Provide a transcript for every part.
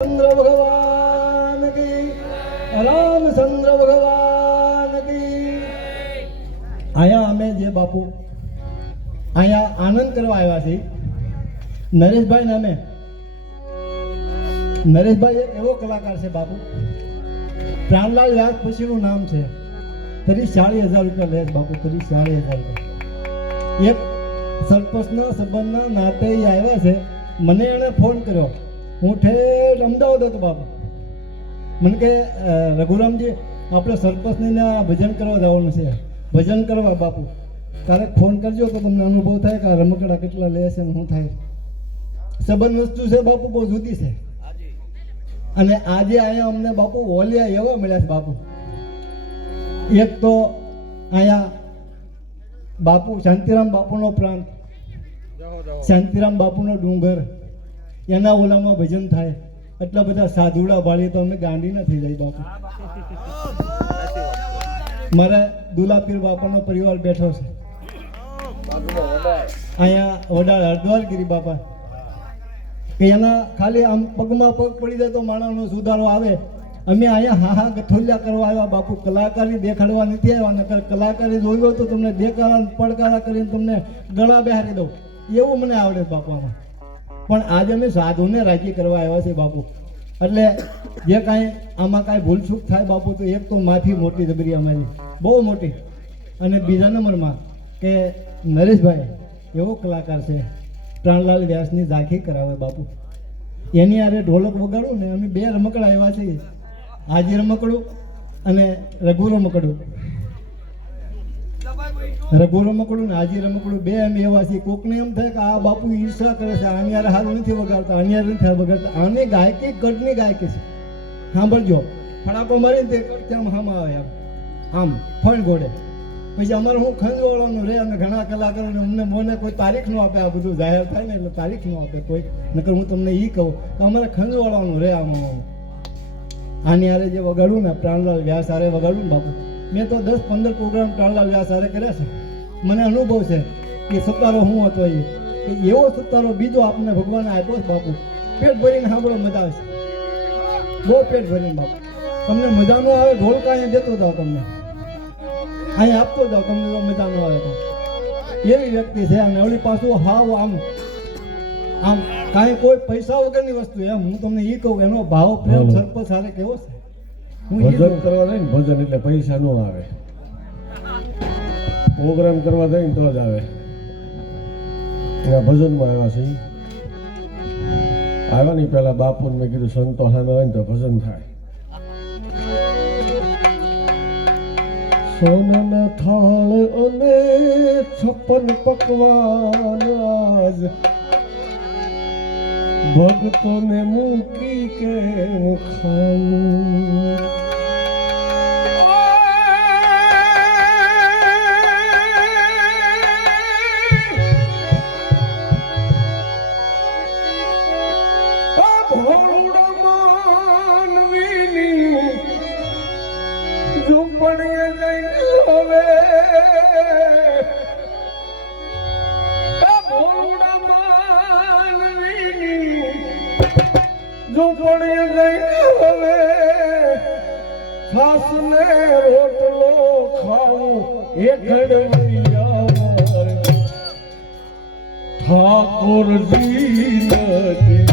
चंद्र भगवान की, रामचंद्र भगवान की। आया अमे जे बापू आया आनंद करवा आव्या छे नरेशभाई नामे। नरेशभाई एक एवो कलाकार छे बापू, प्राणलाल व्यास पछीनुं नाम छे। 40,000 रुपया લે બાપુ, 40,000 રૂપિયા। એક સરપંચના સંબંધના નાતે આવ્યા છે, મને એણે ફોન કર્યો। હું ઠેઠ અમદાવાદ હતો બાપુ। મને કે રઘુરામજી આપણે સરપંચને ભજન કરવા જવાનું છે, ભજન કરવા બાપુ ક્યારેક ફોન કરજો તો તમને અનુભવ થાય કે રમકડા કેટલા લે છે ને શું થાય। સંબંધ વસ્તુ છે બાપુ, બહુ જુદી છે। અને આજે અહીંયા અમને બાપુ ઓલિયા એવા મળ્યા છે બાપુ। એક તો અહીંયા બાપુ શાંતિરામ બાપુનો પ્રાંત, શાંતિરામ બાપુનો ડુંગર, એના ઓલામાં ભજન થાય। એટલા બધા સાધુડા વાળી તો અમે ગાંડી ના થઈ જાય બાપુ। મારા દુલાપીર બાપાનો પરિવાર બેઠો છે અહીંયા વડાળ હરદ્વારગીરી બાપા, કે એના ખાલી આમ પગમાં પગ પડી જાય તો માણસનો સુધારો આવે। અમે અહીંયા હા ગથોલિયા કરવા આવ્યા બાપુ, કલાકારી દેખાડવા નથી આવ્યા। નકર કલાકારી જોયો તો તમને દેખાડા પડકારા કરીને તમને ગળા બેહારી દઉં, એવું મને આવડે બાપુ આમાં। પણ આજે અમે સાધુને રાજી કરવા આવ્યા છે બાપુ। એટલે જે કાંઈ આમાં કાંઈ ભૂલચૂક થાય બાપુ તો એક તો માફી મોટી જબરી અમારી, બહુ મોટી। અને બીજા નંબરમાં કે નરેશભાઈ એવો કલાકાર છે, પ્રાણલાલ વ્યાસની ઝાંખી કરાવે બાપુ। એની આરે ઢોલક વગાડું ને અમે બે રમકડા આવ્યા છીએ, હાજી રમકડું અને રઘુ રમકડું। રઘુ રમકડું ને હાજી રમકડું બે અમે એવા છીએ। કોકને એમ થાય કે આ બાપુ ઈર્ષા કરે છે, આની યાર સારું નથી વગાડતા, આની યાર નથી વગાડતા। આની ગાયકી ગઢની ગાયકી છે, સાંભળજો। ફડાકો મારીને તે કેમ આમ આવે આમ ફણ ઘોડે। પછી અમારે હું ખંજવાળવાનું રહે, અને ઘણા કલાકારોને અમને મને કોઈ તારીખ ન આપે, આ બધું જાહેર થાય ને એટલે તારીખ ન આપે કોઈ, નકર હું તમને એ કહું તો અમારે ખંજવાળવાનું રહે આમાં। આની હારે જે વગાડું ને પ્રાણલાલ વ્યાસ હારે વગાડું ને બાપુ, મેં તો 10-15 પ્રોગ્રામ પ્રાણલાલ વ્યાસ હારે કર્યા છે। મને અનુભવ છે કે સતારો હું હતો એ એવો સતારો બીજો આપણને ભગવાને આપ્યો છે બાપુ। પેટ ભરીને સાંભળો, મજા આવશે, બહુ પેટ ભરીને બાપુ। તમને મજા ન આવે ઢોલકા અહીંયા દેતો જાઓ, તમને અહીંયા આપતો જાઓ, તમને જો મજા ન આવે તો। એવી વ્યક્તિ છે। અને ઓલી પાછું હાવ આમ આમ કાંઈ કોઈ પૈસા વગરની વસ્તુ એમ હું તમને એ કહું, એનો ભાવ પ્રેમ સરપંચ સાથે કેવો છે। ભજન કરવા જાય ને, ભજન એટલે પૈસા ન આવે, પ્રોગ્રામ કરવા જાય ને તો જ આવે। એના ભજનમાં આવ્યા છે, આવ્યા નહીં પેલા બાપુને મેં કીધું સંતો સામે આવે ને તો ભજન થાય। સોનાના થાળ અને 56 પકવાન આજ ભક્તોને મૂકી કે ખાવું। છાસને રોટલો ખાવું એ ઘડવૈયા ઠાકોરજી નથી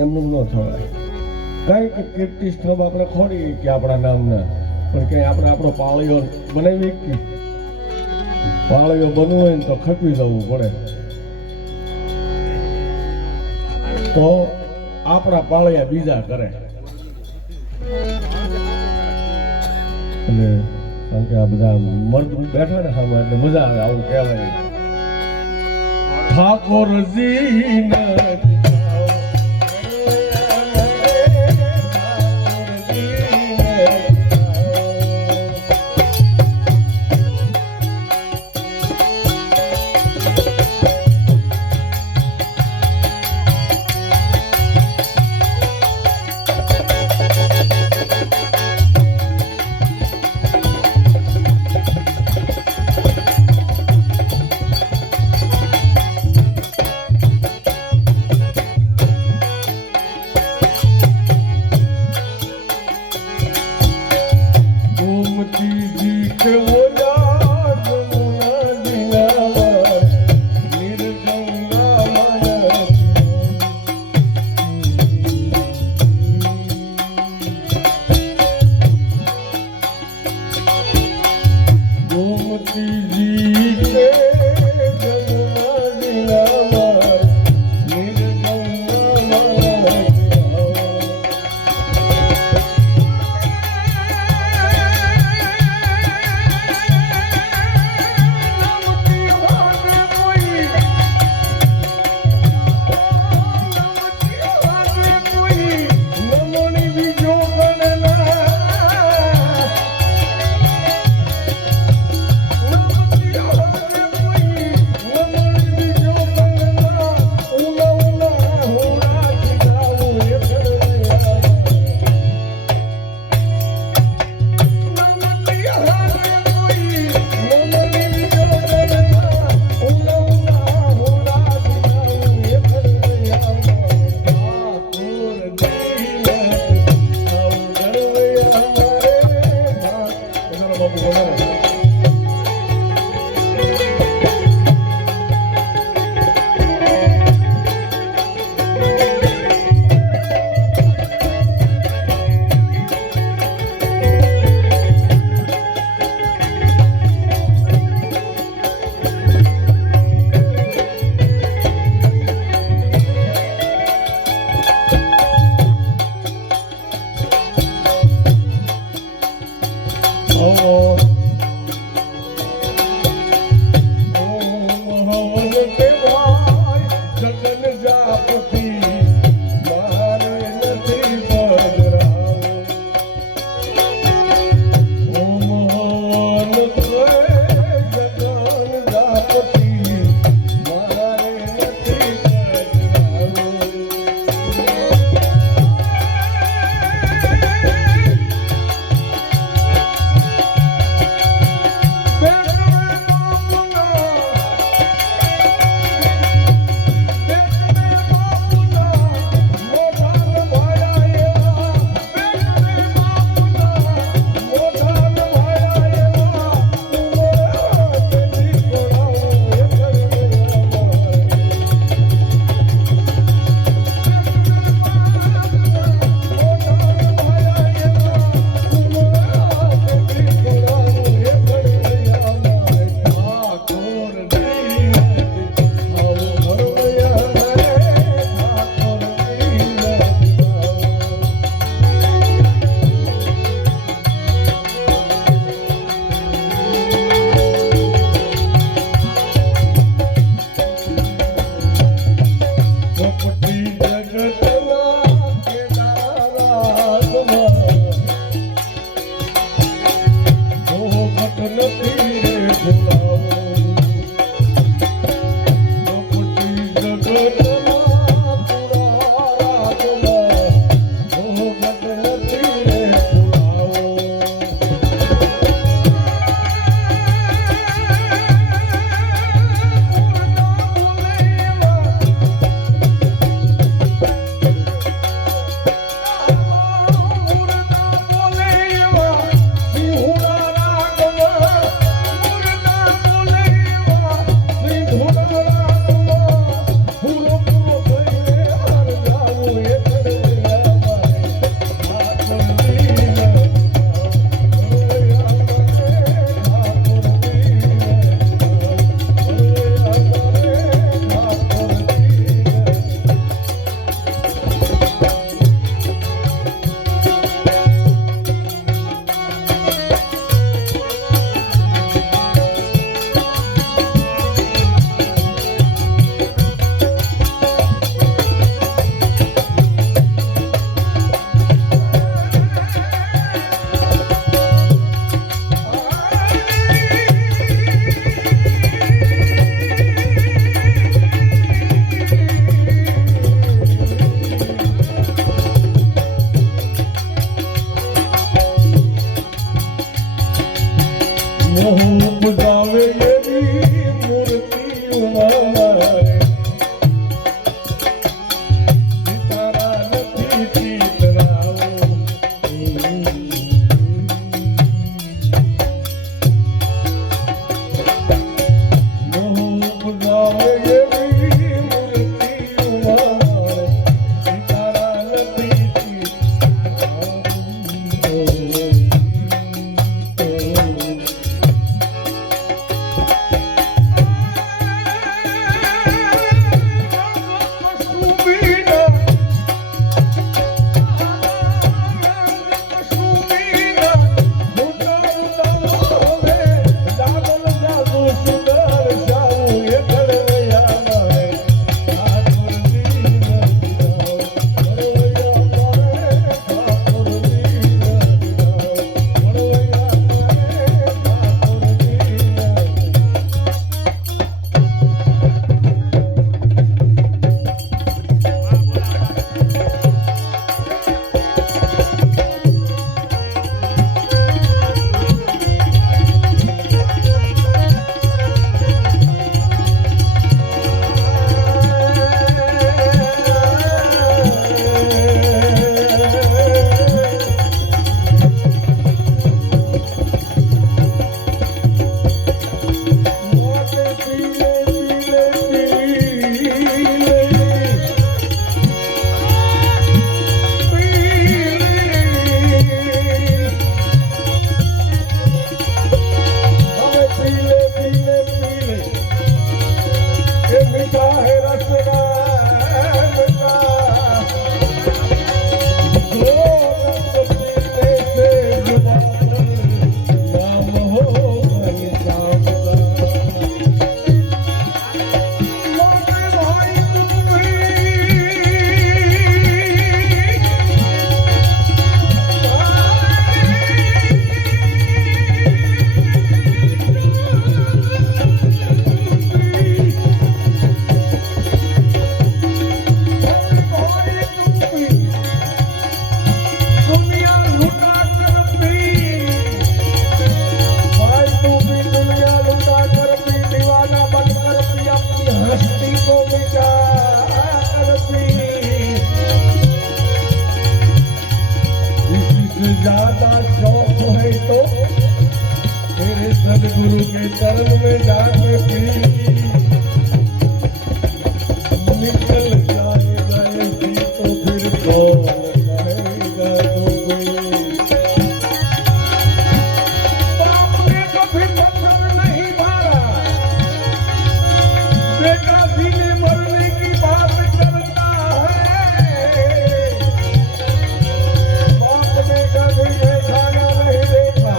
એમનું ન થવાય। કઈ કીર્તિ સ્તંભ આપણે ખોડીએ કે આપણા નામના, પણ ક્યાંય આપણે આપણો પાળીઓ બનાવી કે પાળીઓ બનવું હોય ને તો ખપી જવું પડે. તો આપણા પાળિયા બીજા કરે. અને કારણ કે આ બધા મર્દ બેઠા ને સામે એટલે મજા આવે આવું કહેવાય. ઠાકોરજી મોહ બુજાવે એવી મૂર્તિ ઉમારે તારા નથી ચિતરાવો મોહ બુજાવે એવી મૂર્તિ ઉમારે તારા નથી ज्यादा शौक है तो तेरे सदगुरु के चरण में जाके पी निकल जाएगा ऐसी तो फिर कौन कहेगा तुम्हें बाप ने कभी पत्थर नहीं मारा बेटा जीने मरने की बात करता है बाप ने कभी देखा या नहीं देखा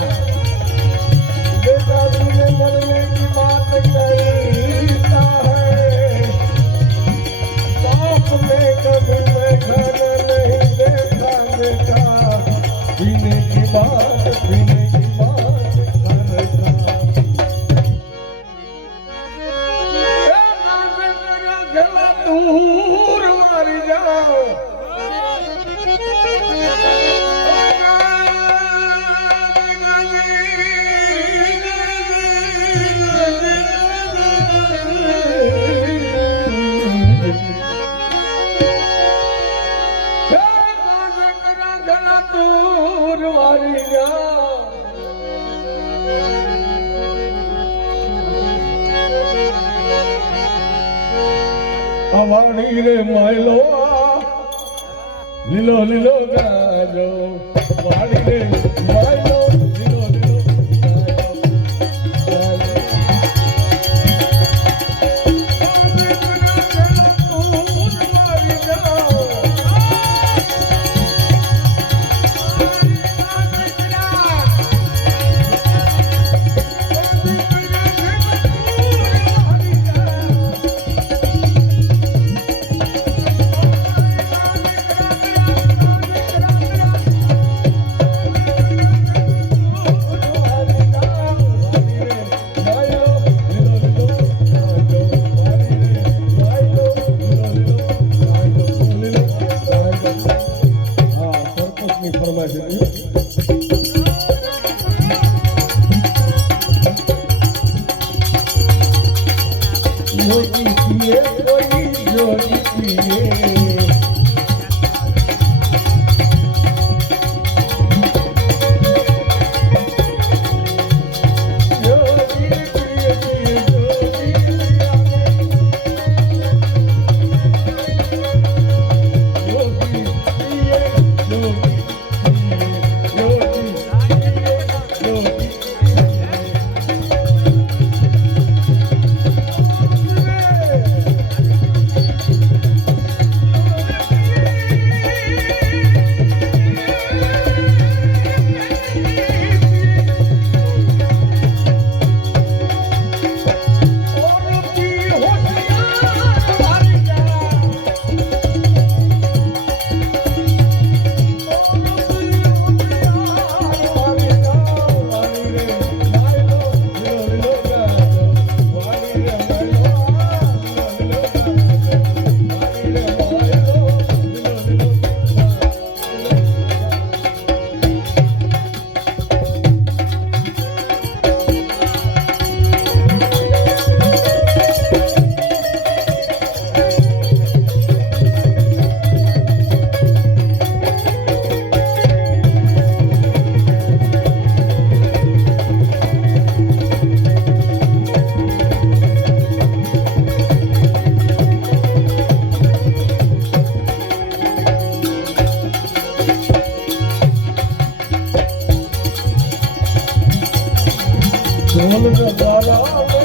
बेटा जीने मरने की बात करता है बाप ने कभी देखा या नहीं देखा बेटा जीने की बात करता गला दूर मारी जाओ गला दूर मारी जाओ અવાણી રે માયલો લીલો લીલો ગાજો વાડી રે માયલો લીલો લીલો ઢોલ નગારા મે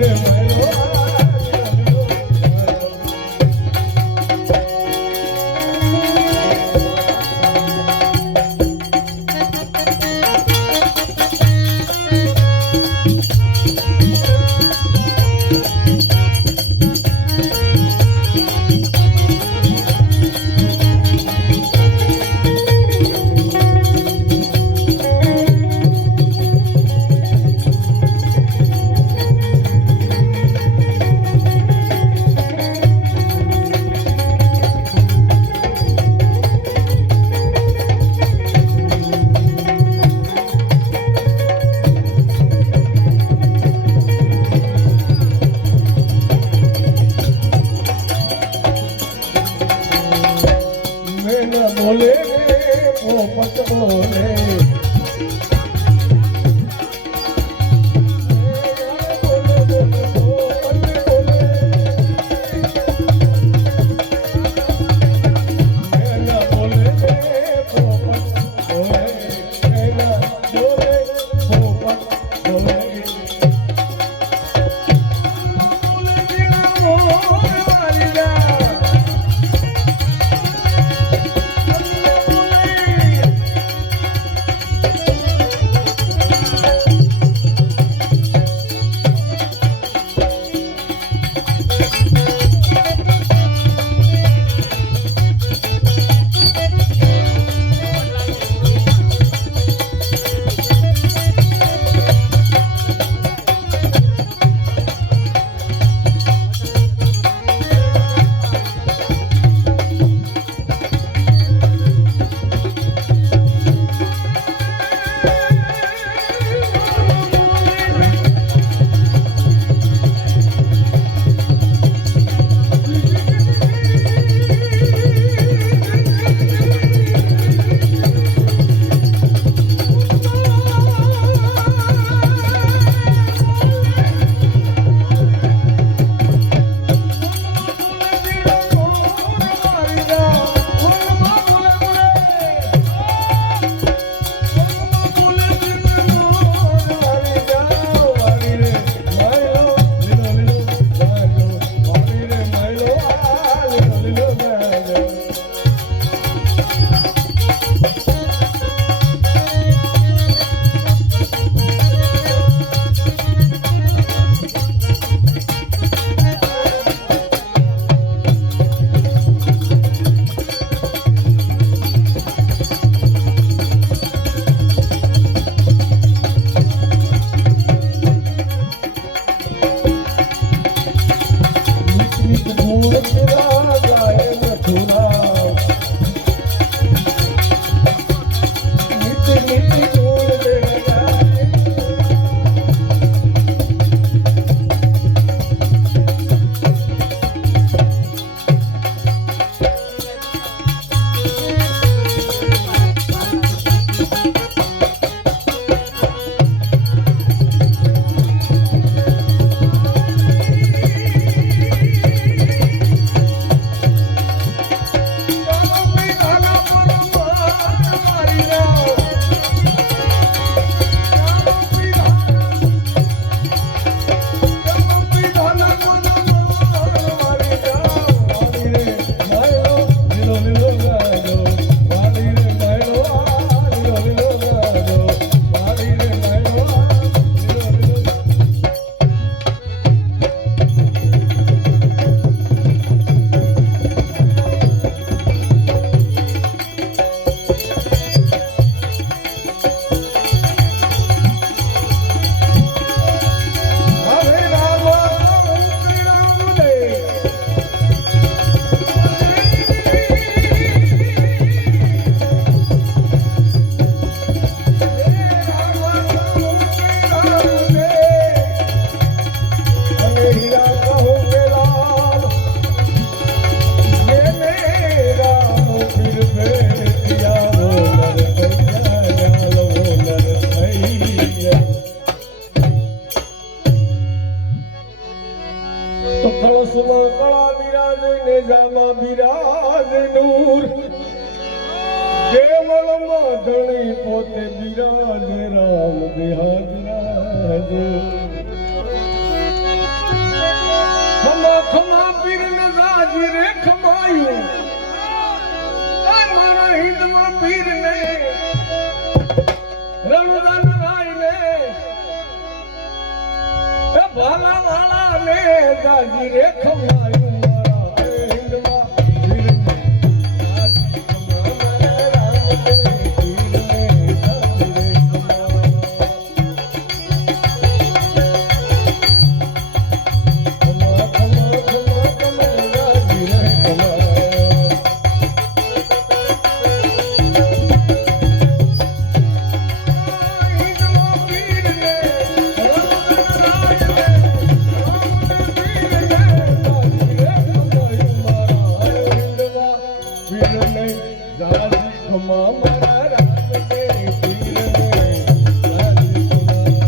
ગરબા બોલે પોપટ બોલે બિરાજે રામ બિહાજરાજો ખમા ખમા પીર ને રાજી રે ખમાયું મારા હિંદમાં પીર ને રણુદાન રાય ને એ ભાલા વાળા ને રાજી રે ખમાયું મારા હિંદમાં પીર ને રાજી ખમા મારા રામ દે પીર ને રાજી રે ખમા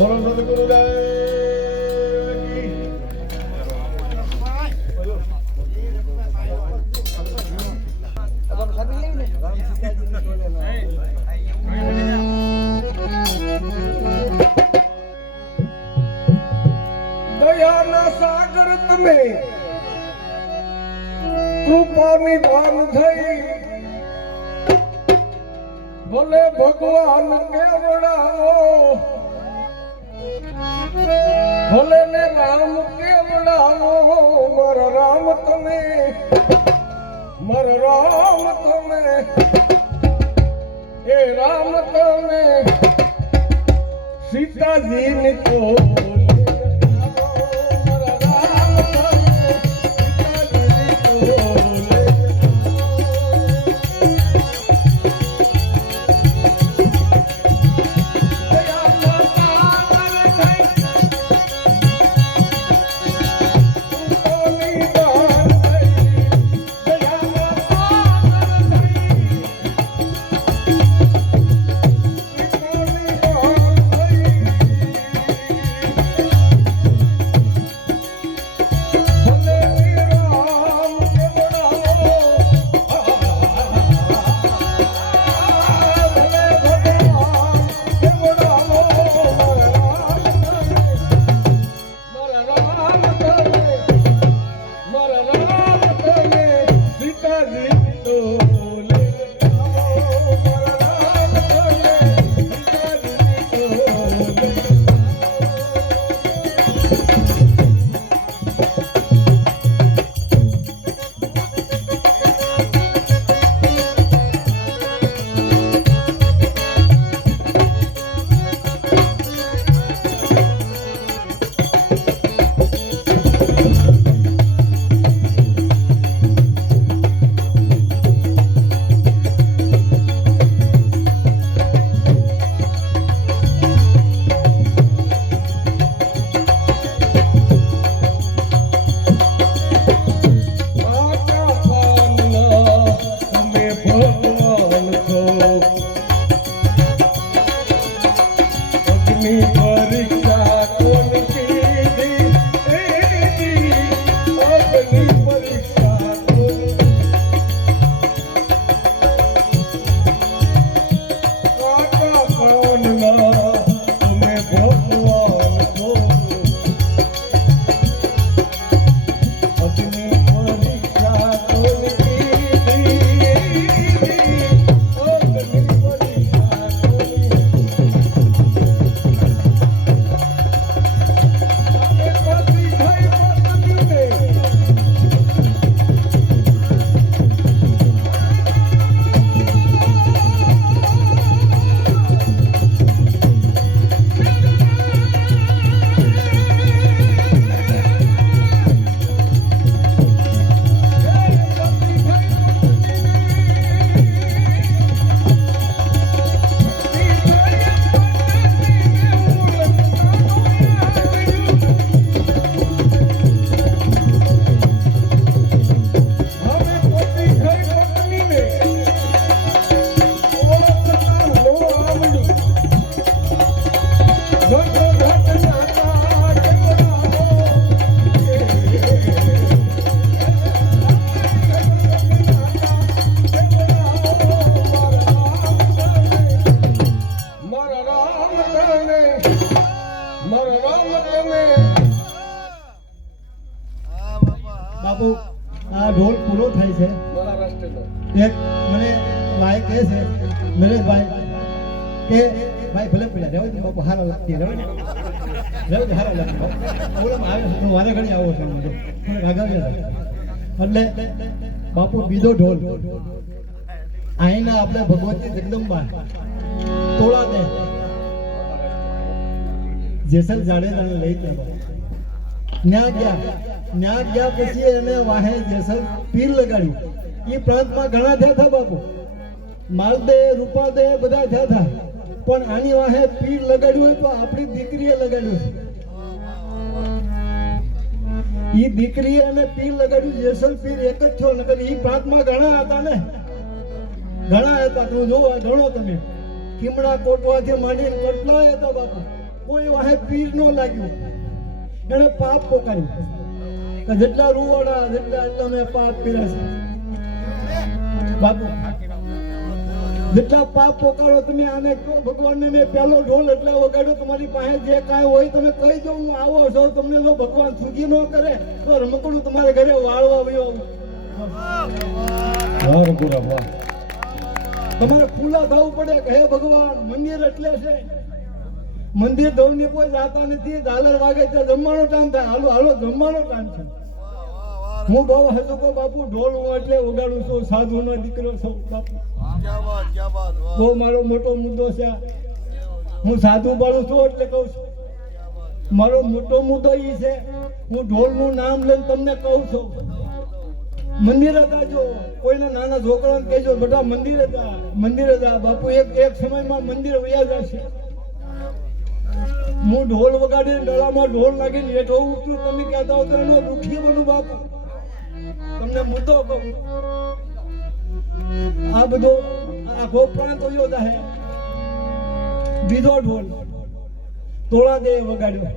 બોલો સદગુરુદેવ કી. દયાના સાગર તમે કૃપાની ભાન થઈ ભલે ભગવાન કેવડાવો ભલે ને રામ કેવડાવો મારા રામ તમે એ રામ તમે સીતાજીની તો બાપુ આ ઢોલ પૂરો થાય છે મહારાષ્ટ્રનો એક મને ભાઈ કહે છે નરેશભાઈ કે ભાઈ ભલે પડ્યા રહેવા દે બાપુ હારા લાગતી રહેવા દે હારા લાગતી ઓલામાં આવે હું વારે ઘડી આવો છું થોડુંક આગાવ્યા એટલે બાપુ બીજો ઢોલ અહીંના આપણે ભગવતી જગદંબા તોળા દે જેસલ જાડેજાને લઈ ગયા ગયા પછી એને વાહે જેસલ પીર લગાડ્યું એ પ્રાંતમાં ઘણા થયા હતા બાપુ માલદે રૂપાદે બધા થયા હતા પણ આની વાહે પીર લગાડ્યું હોય તો આપણી દીકરીએ લગાડ્યું છે એ દીકરીએ અને પીર લગાડ્યું જેસલ પીર એક જ છો નકર એ પ્રાંતમાં ઘણા હતા ને ઘણા હતા તમે જોવો ઘણો તમે કીમડા કોટવાથી માંડીને કેટલા હતા બાપુ કોઈ વાહે પીર નો લાગ્યું, એને પાપ પોકાર્યું કે જેટલા રૂવાડા જેટલા મેં પાપ કર્યા છે બાપુ, જેટલા પાપ પોકારો તમે આને કહો ભગવાનને મેં પહેલો ઢોલ એટલે વગાડ્યો, તમારી પાસે જે કાંઈ હોય તમે કહી દો, હું આવો છો. તમને જો ભગવાન સુખી ન કરે તો રમકડું તમારે ઘરે વાળવા વયો તમારે ખુલ્લા થવું પડે કે હે ભગવાન મંદિર એટલે છે, મંદિર ધવની કોઈ જાતા નથી, ઝાલર વાગે ત્યાં જમવાનો ટાઈમ થાય, હાલો હાલો જમવાનો ટાઈમ છે. હું બહુ હજુ કહું બાપુ ઢોલ હું એટલે વગાડું છું, સાધુનો દીકરો છું બાપુ. બહુ મારો મોટો મુદ્દો છે, હું સાધુ બાળું છું એટલે કહું છું. મારો મોટો મુદ્દો એ છે, હું ઢોલનું નામ લઈને તમને કહું છું. મંદિરે જાજો, કોઈના નાના છોકરાને કહેજો બેટા મંદિરે જા બાપુ. એક સમયમાં મંદિર વયા જશે. હું ઢોલ વગાડીને ગળામાં ઢોલ લાગીને હેઠો ઉતરું, તમે કહેતા હો તો એનું દુઃખી બનું બાપુ. તમને મુદ્દો કહું, આ બધો આખો પ્રાંત વયો જાય. બીજો ઢોલ તોળાદે વગાડ્યો,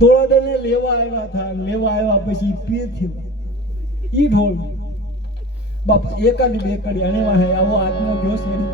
તોળાદે ને લેવા આવ્યા પછી પીર થયો. ઈ ઢોલ બાપા એકાદી બે કડી અને વાહે આવો આત્મો જોશ એની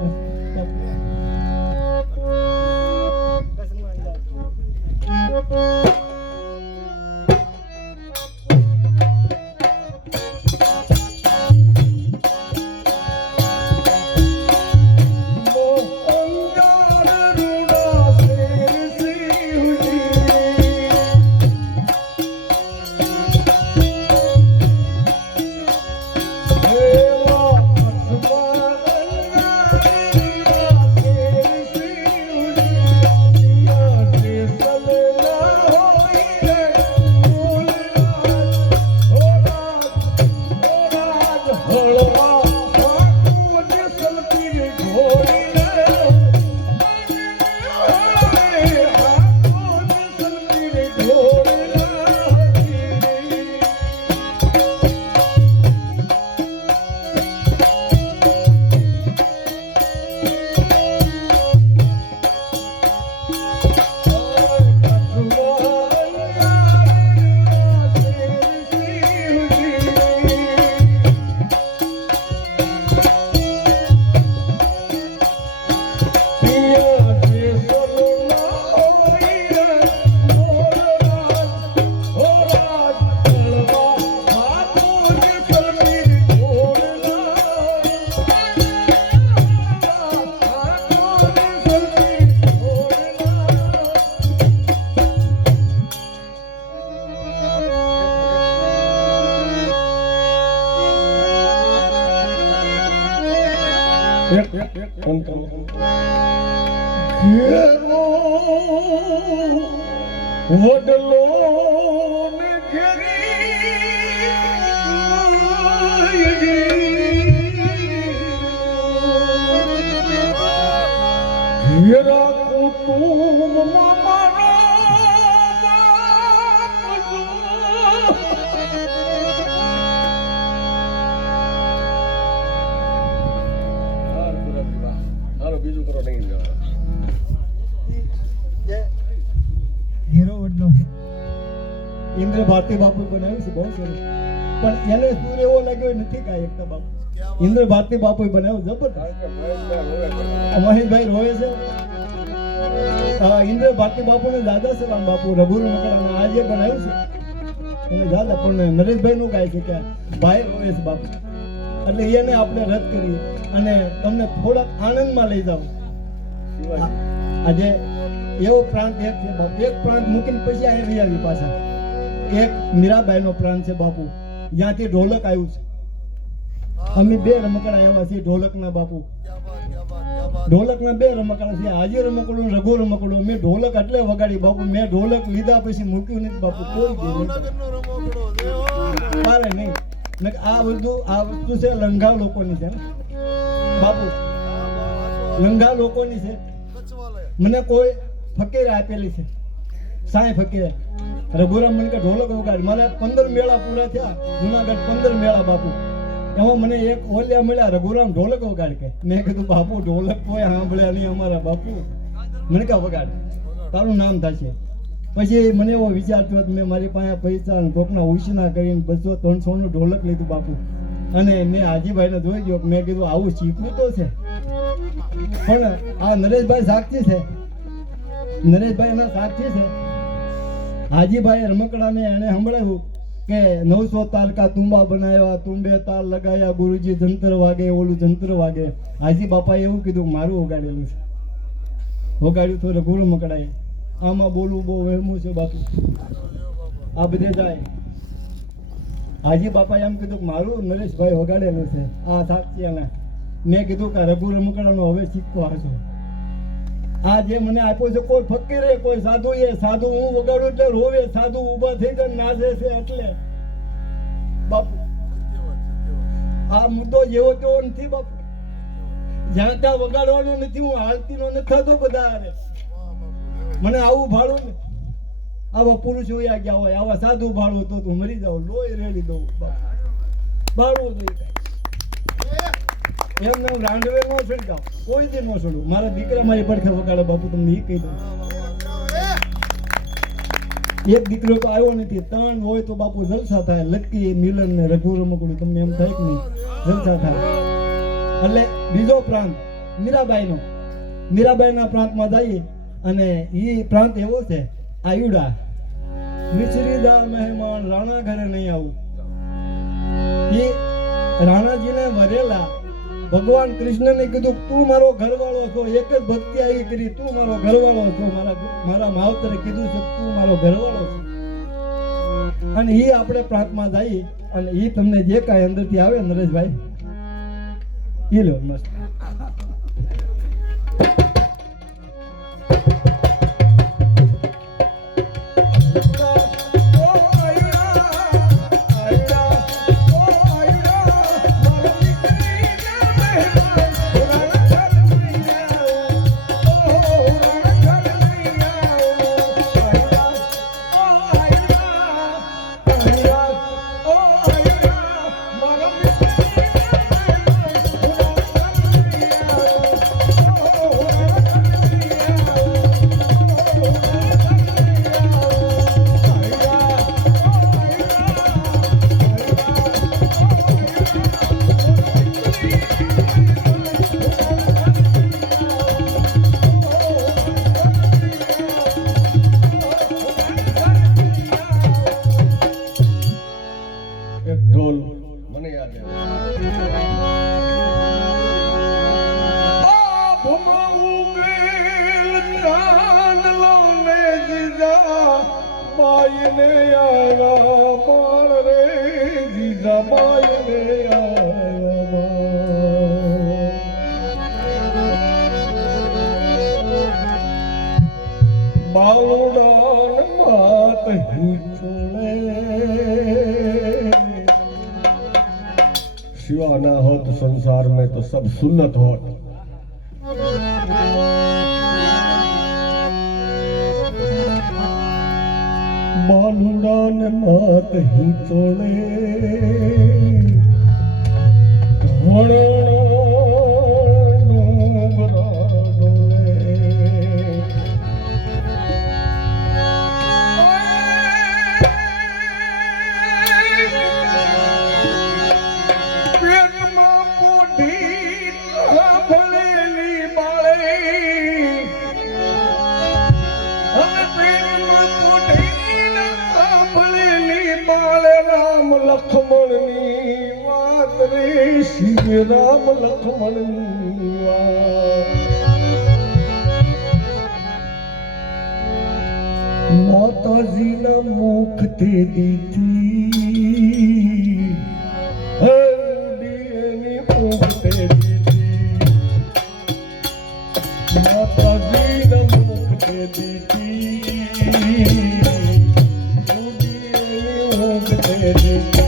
વડલો ને ઘેરા કુટુંબમાં મારો બીજું કરો નહીં હીરો વડલો ઇન્દ્ર ભારતી બાપુ બનાવ્યું છે બહુ સરસ, પણ એને સૂર એવો લાગ્યો નથી કાંઈ એકતા બાપુ. ઇન્દ્ર ભારતી બાપુ બનાવ્યું જબરદસ્ત. મહેશભાઈ રોવે છે. ઇન્દ્ર ભારતી બાપુ ને દાદા છે રામ બાપુ રઘુર મકડાના આજે બનાવ્યું છે એને દાદા, પણ નરેશભાઈ નું ગાય છે કે ભાઈ રોવે છે બાપુ. એટલે એને આપણે રદ કરી અને તમને થોડાક આનંદમાં લઈ જાઓ. આજે એવો પ્રાંત એક છે બાપુ, એક પ્રાંત મૂકીને પછી અહીંયા આવી પાછા. એક મીરાબાઈ નો પ્રાંત છે બાપુ, જ્યાંથી ઢોલક આવ્યું છે. અમે બે રમકડા આવ્યા છીએ ઢોલકના બાપુ. ઢોલકના બે રમકડા છે, આજે રમકડું રઘુ રમકડું. મેં ઢોલક એટલે વગાડી બાપુ, મેં ઢોલક લીધા પછી મૂક્યું નથી બાપુ, કોઈ ચાલે નહીં. આ વસ્તુ છે લંઘા લોકોની છે બાપુ, લંઘા લોકોની છે. મને કોઈ ફકીર આપેલી છે, સાંઈ ફકીર રઘુરામ મને કે ઢોલક વગાડ. મારા 15 મેળા પૂરા થયા જુનાગઢ, 15 મેળા બાપુ. એમાં મને એક ઓલિયા મળ્યા રઘુરામ ઢોલક વગાડ કે. મેં કીધું બાપુ ઢોલક કોઈ સાંભળ્યા નહીં અમારા બાપુ. મને કહે વગાડ, તારું નામ થશે. પછી મને એવો વિચાર થયો કે મેં મારી પાસે પૈસા અને કોકના ઉછીના કરીને 200-300 નું ઢોલક લીધું બાપુ, અને મેં હાજીભાઈને જોઈ ગયો. મેં કીધું આવું શીખવું તો છે, પણ આ નરેશભાઈ સાક્ષી છે, નરેશભાઈ એના સાક્ષી છે. હાજીભાઈ રમકડાને એને સંભળાવ્યું કે 900 તાલ કા તુંબા બનાવ્યા, તુંબે તાલ લગાયા, ગુરુજી જંતર વાગે, ઓલું જંતર વાગે. હાજી બાપાએ એવું કીધું મારું વગાડેલું છે. વગાડ્યું તો રઘુ રમકડાએ. આમાં બોલવું બહુ વહેમું છે બાપુ, આ બધે જાય. હાજી બાપાએ એમ કીધું કે મારું નરેશભાઈ વગાડેલું છે, આ સાક્ષી એના. મેં કીધું કે રઘુ રમકડાનો હવે શીખતો હશો. આ જે મને આપ્યો છે કોઈ ફકીરે, કોઈ સાધુ, એ સાધુ હું વગાડું એટલે રોવે, સાધુ ઊભા થઈ જાય નાચે છે. એટલે બાપુ આ મુદ્દો જેવો તેવો નથી બાપુ, જ્યાં ત્યાં વગાડવાનો નથી. હું આરતીનો નથી થતો બધા. મને આવું ભાડું ને આવા પુરુષો વયા ગયા હોય, આવા સાધુ ભાડું તો તું મરી જાવ, લોહી રેડી દઉં ભાડું જોઈએ. એમને હું રાંડવે ન છડકાવ, કોઈ દી ન છોડું. મારા દીકરા મારી પડખે વગાડે બાપુ, તમને એ કહી દઉં. એક દીકરો તો આવ્યો નથી, 3 હોય તો બાપુ જલસા થાય. લક્કી, મિલન ને રઘુ રમકડું, તમને એમ થાય કે નહીં જલસા થાય. એટલે બીજો પ્રાંત મીરાબાઈનો, મીરાબાઈના પ્રાંતમાં જઈએ અને એ પ્રાંત એવો છે આયુડા. મિશ્રીદા મહેમાન રાણા ઘરે નહીં આવું. એ રાણાજીને વરેલા ભગવાન કૃષ્ણને કીધું તું મારો ઘરવાળો છો. એક જ ભક્તિ આવી કરી, તું મારો ઘરવાળો છો. મારા માવતરે કીધું છે તું મારો ઘરવાળો છો. અને એ આપણે પ્રાંતમાં જઈએ અને એ તમને જે કાંઈ અંદરથી આવે નરેશભાઈ એ લો મસ્ત. शिवा ना होत संसार में तो सब सुन्नत होत. बालुड़ा ने मात ही तोड़े श्री राम लक्ष्मण माता जी ना मुख ते दी थी मुख ते दी थी माता जी ना मुख ते दी थी मुख ते दी थी.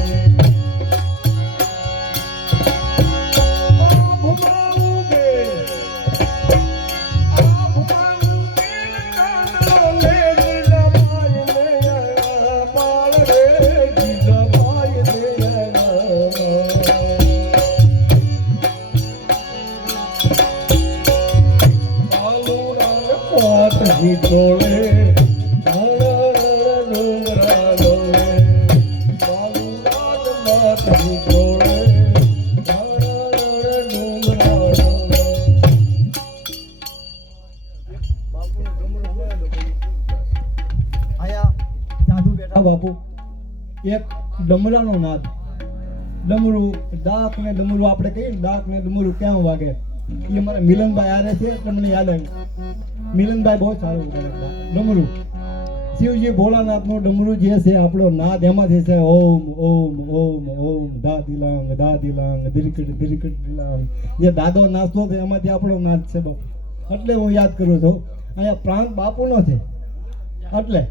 હિતોળે ડુંગરા ડોલે મારું નાથ હિતોળે ડુંગરા ડોલે. આયા જાદુ બેઠા બાપુ એક ડમરાનો નાદ ડમરું ડાક ને ડમરું આપણે કહીએ ને ડાક ને ડમરું ક્યાં વાગે એ મારા મિલનભાઈ આરે છે એટલે મને યાદ આવ્યું મિલનભાઈ બહુ સારું કરે છે ડમરું શિવજી ભોળાનાથનું ડમરું જે છે આપણો નાદ એમાંથી છે ઓમ ઓમ ઓમ ઓમ ધા દિલાંગ દિરકટ દિરકટ દિલાંગ જે દાદો નાચતો છે એમાંથી આપણો નાદ છે બાપુ એટલે હું યાદ કરું છું અહીંયા પ્રાંત બાપુનો છે એટલે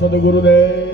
સદગુરુદેવ